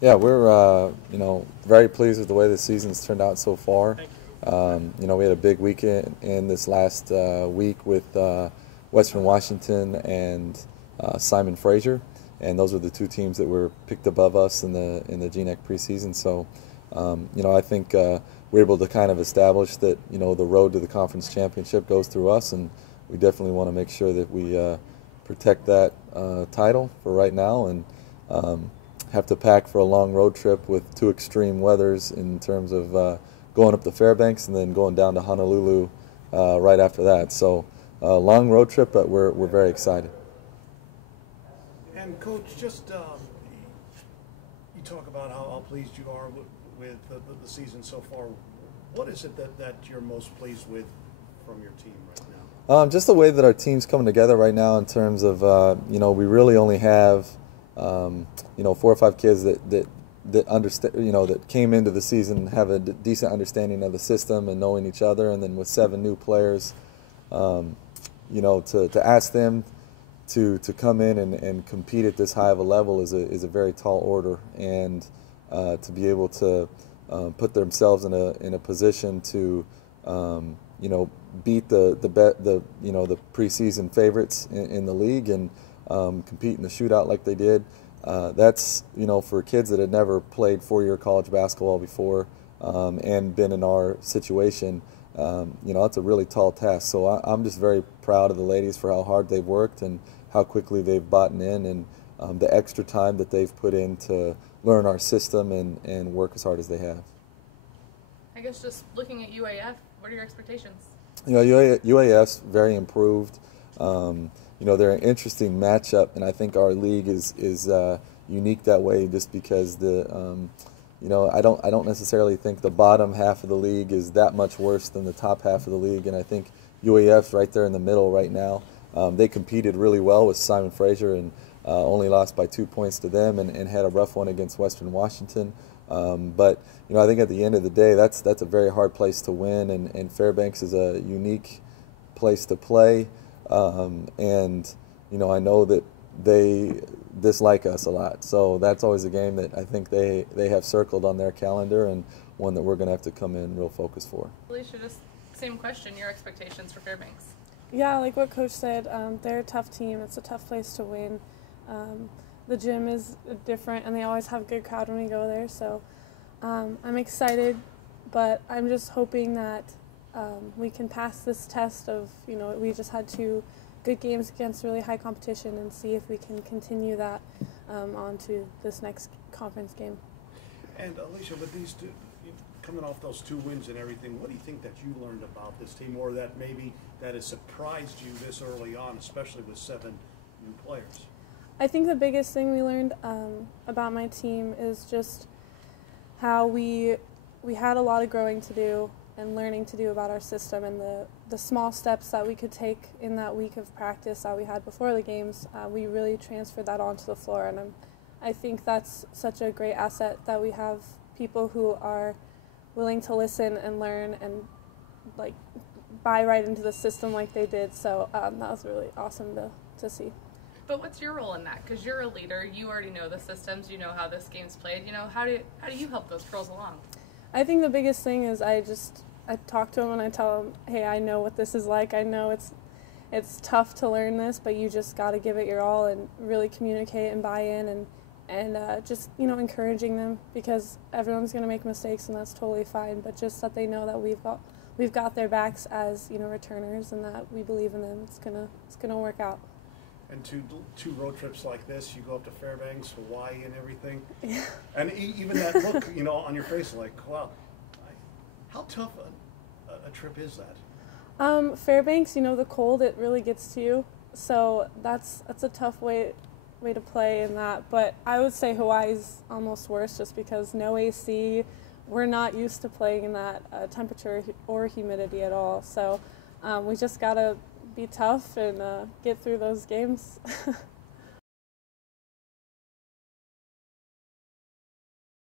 Yeah, we're very pleased with the way the season's turned out so far. We had a big weekend in this last week with Western Washington and Simon Fraser, and those are the two teams that were picked above us in the GNEC preseason. So, I think we're able to kind of establish that the road to the conference championship goes through us, and we definitely want to make sure that we protect that title for right now, and have to pack for a long road trip with two extreme weathers in terms of going up the Fairbanks and then going down to Honolulu right after that. So long road trip, but we're very excited. And Coach, just you talk about how pleased you are with the season so far. What is it that you're most pleased with from your team right now? Just the way that our team's coming together right now in terms of, we really only have, 4 or 5 kids that understand, that came into the season and have a decent understanding of the system and knowing each other, and then with 7 new players, to ask them to come in and compete at this high of a level is a very tall order, and to be able to put themselves in a position to beat the preseason favorites in the league and compete in the shootout like they did. That's for kids that had never played 4-year college basketball before and been in our situation. It's a really tall task. So I'm just very proud of the ladies for how hard they've worked and how quickly they've bought in, and the extra time that they've put in to learn our system and work as hard as they have. I guess just looking at UAF, what are your expectations? UAF's very improved. They're an interesting matchup, and I think our league is unique that way just because I don't necessarily think the bottom half of the league is that much worse than the top half of the league, and I think UAF's right there in the middle right now. They competed really well with Simon Fraser and only lost by 2 points to them, and had a rough one against Western Washington. But I think at the end of the day, that's a very hard place to win, and Fairbanks is a unique place to play. I know that they dislike us a lot, so that's always a game that I think they have circled on their calendar, and one that we're going to have to come in real focused for. Alysha, just same question, your expectations for Fairbanks? Yeah, like what Coach said, they're a tough team. It's a tough place to win. The gym is different, and they always have a good crowd when we go there, so I'm excited, but I'm just hoping that we can pass this test of, we just had 2 good games against really high competition, and see if we can continue that on to this next conference game. And Alysha, with these two, coming off those 2 wins and everything, what do you think that you learned about this team, or that maybe that has surprised you this early on, especially with 7 new players? I think the biggest thing we learned about my team is just how we had a lot of growing to do and learning to do about our system, and the small steps that we could take in that week of practice that we had before the games, we really transferred that onto the floor, and I think that's such a great asset that we have people who are willing to listen and learn and buy right into the system like they did. So that was really awesome to see. But what's your role in that? Because you're a leader, you already know the systems, you know how this game's played. How do you help those girls along? I think the biggest thing is I talk to them and I tell them, hey, I know what this is like. I know it's tough to learn this, but you just got to give it your all and really communicate and buy in, and just encouraging them, because everyone's going to make mistakes, and that's totally fine. But just that they know that we've got their backs as returners, and that we believe in them. It's gonna work out. And two road trips like this, you go up to Fairbanks, Hawaii, and everything. Yeah. And even that look, on your face, like, wow, how tough a trip is that? Fairbanks, the cold, it really gets to you. So that's a tough way to play in that. But I would say Hawaii's almost worse, just because no AC. We're not used to playing in that temperature or humidity at all. So we just gotta be tough and get through those games.